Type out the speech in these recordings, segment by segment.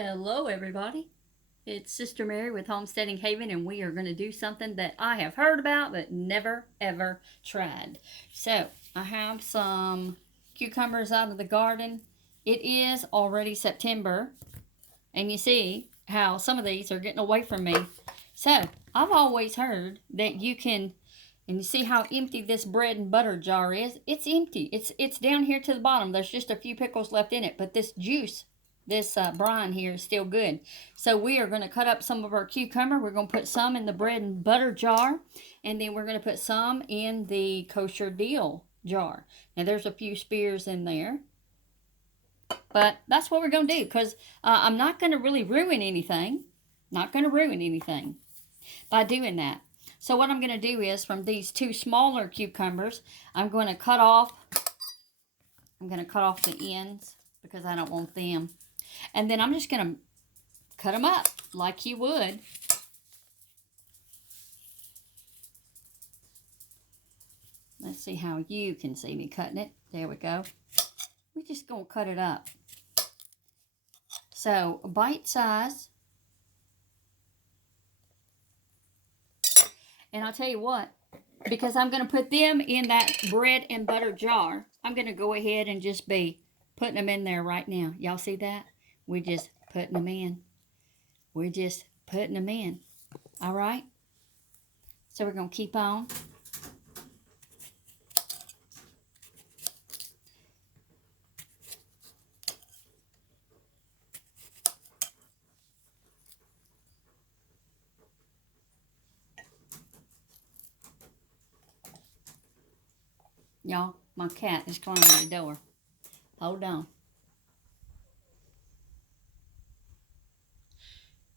Hello, everybody. It's Sister Mary with Homesteading Haven, and we are going to do something that I have heard about but never ever tried. So, I have some cucumbers out of the garden. It is already September, and you see how some of these are getting away from me. So, I've always heard that you can, and you see how empty this bread and butter jar is? It's empty. It's down here to the bottom. There's just a few pickles left in it, but this juice, this brine here is still good. So we are going to cut up some of our cucumber. We're going to put some in the bread and butter jar, and then we're going to put some in the kosher dill jar. Now there's a few spears in there, but that's what we're going to do because I'm not going to really ruin anything. Not going to ruin anything by doing that. So what I'm going to do is from these two smaller cucumbers, I'm going to cut off the ends because I don't want them. And then I'm just going to cut them up like you would. Let's see how you can see me cutting it. There we go. We're just going to cut it up. So bite size. And I'll tell you what, because I'm going to put them in that bread and butter jar, I'm going to go ahead and just be putting them in there right now. Y'all see that? We're just putting them in. We're just putting them in. All right? So we're going to keep on. Y'all, my cat is climbing the door. Hold on.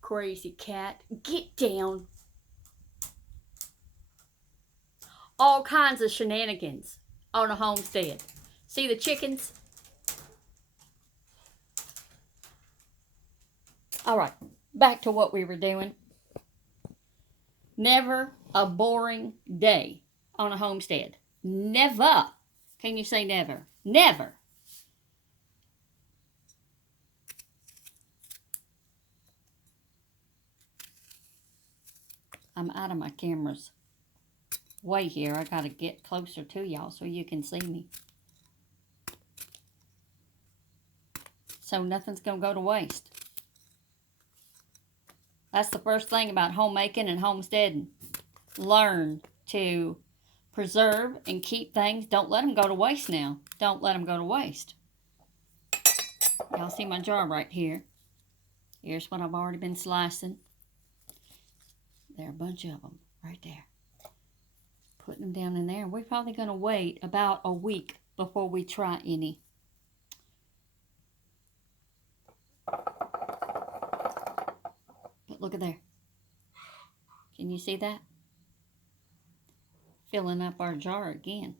Crazy cat, get down. All kinds of shenanigans on a homestead. See the chickens? All right, back to what we were doing. Never a boring day on a homestead. Never. Can you say never? Never. I'm out of my camera's way here. I got to get closer to y'all so you can see me. So nothing's going to go to waste. That's the first thing about homemaking and homesteading. Learn to preserve and keep things. Don't let them go to waste now. Don't let them go to waste. Y'all see my jar right here. Here's what I've already been slicing. There are a bunch of them right there. Putting them down in there. We're probably going to wait about a week before we try any. But look at there. Can you see that? Filling up our jar again.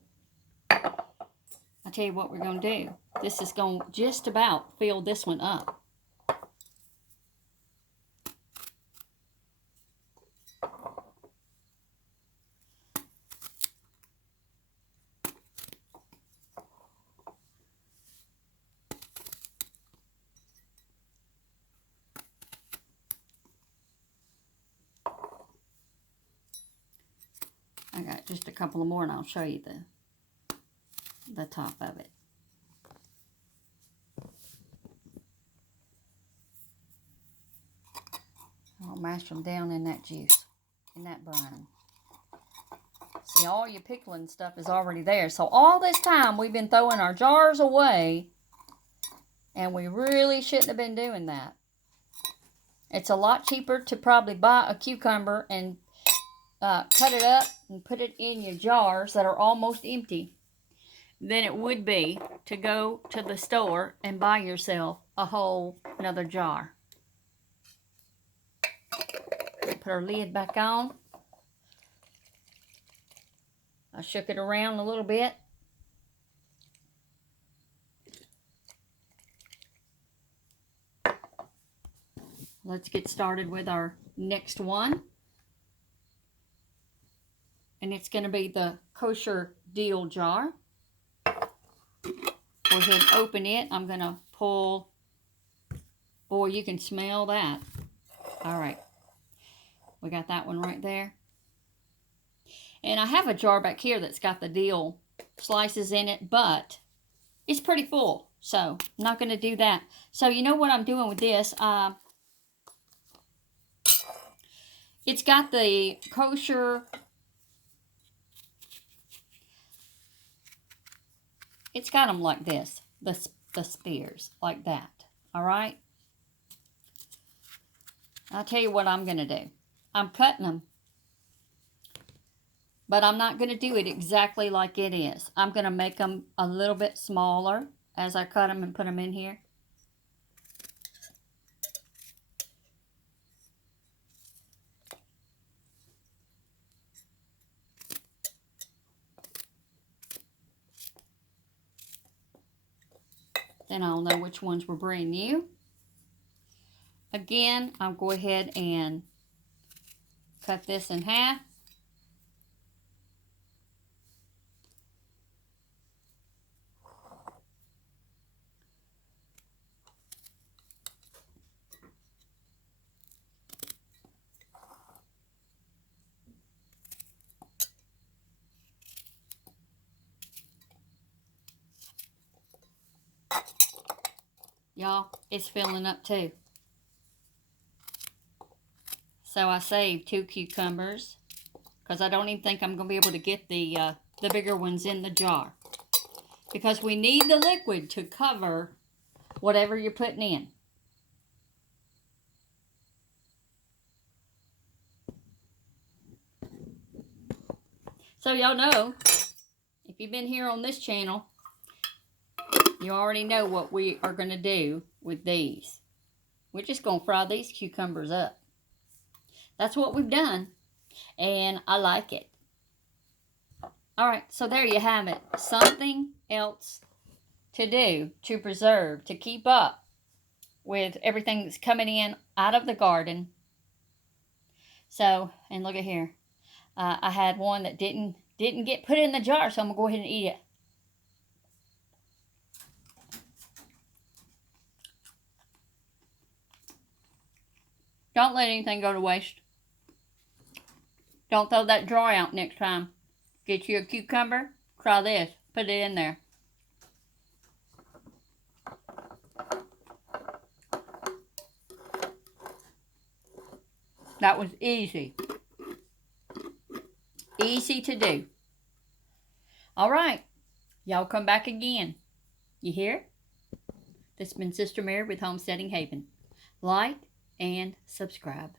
I'll tell you what we're going to do. This is going to just about fill this one up. I got just a couple of more and I'll show you the top of it. I'll mash them down in that juice, in that brine. See, all your pickling stuff is already there. So all this time we've been throwing our jars away, and we really shouldn't have been doing that. It's a lot cheaper to probably buy a cucumber and cut it up and put it in your jars that are almost empty than it would be to go to the store and buy yourself a whole another jar. Put our lid back on. I shook it around a little bit. Let's get started with our next one. And it's going to be the kosher dill jar. Go ahead and open it. I'm going to pull Boy, you can smell that. All right. We got that one right there. And I have a jar back here that's got the dill slices in it, but it's pretty full. So I'm not going to do that. So you know what I'm doing with this? It's got the kosher. It's got them like this. The spears like that. All right. I'll tell you what I'm going to do. I'm cutting them. But I'm not going to do it exactly like it is. I'm going to make them a little bit smaller as I cut them and put them in here. Then I'll know which ones were brand new. Again, I'll go ahead and cut this in half. Y'all, it's filling up too. So I saved 2 cucumbers because I don't even think I'm going to be able to get the bigger ones in the jar. Because we need the liquid to cover whatever you're putting in. So y'all know, if you've been here on this channel, you already know what we are going to do with these. We're just going to fry these cucumbers up. That's what we've done, and I like it. All right, so there you have it. Something else to do, to preserve, to keep up with everything that's coming in out of the garden. So, and look at here. I had one that didn't get put in the jar, so I'm going to go ahead and eat it. Don't let anything go to waste. Don't throw that jar out next time. Get you a cucumber. Try this. Put it in there. That was easy. Easy to do. All right. Y'all come back again. You hear? This has been Sister Mary with Homesteading Haven. Like and subscribe.